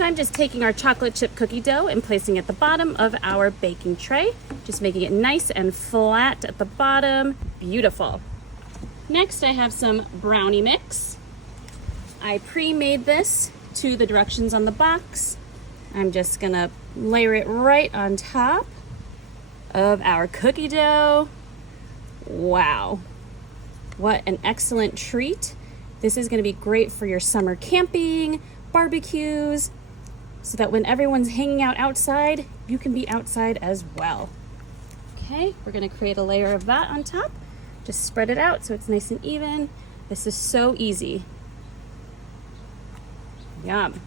So I'm just taking our chocolate chip cookie dough and placing it at the bottom of our baking tray. Just making it nice and flat at the bottom. Beautiful. Next, I have some brownie mix. I pre-made this to the directions on the box. I'm just gonna layer it right on top of our cookie dough. Wow, what an excellent treat. This is gonna be great for your summer camping, barbecues, so that when everyone's hanging out outside, you can be outside as well. Okay, we're gonna create a layer of that on top. Just spread it out so it's nice and even. This is so easy. Yum.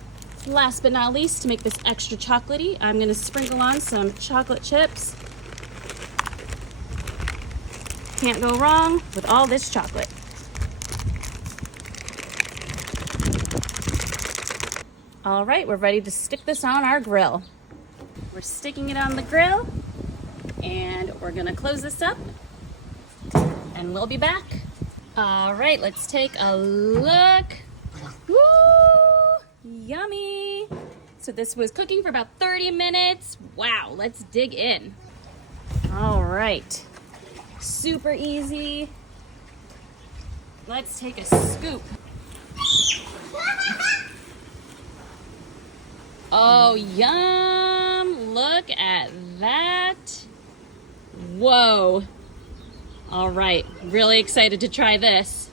Last but not least, to make this extra chocolatey, I'm gonna sprinkle on some chocolate chips. Can't go wrong with all this chocolate. All right, we're ready to stick this on our grill. We're sticking it on the grill, and we're gonna close this up, and we'll be back. All right, let's take a look. Woo! Yummy! So this was cooking for about 30 minutes. Wow, let's dig in. All right, super easy. Let's take a scoop. Oh, yum! Look at that. Whoa. All right, really excited to try this.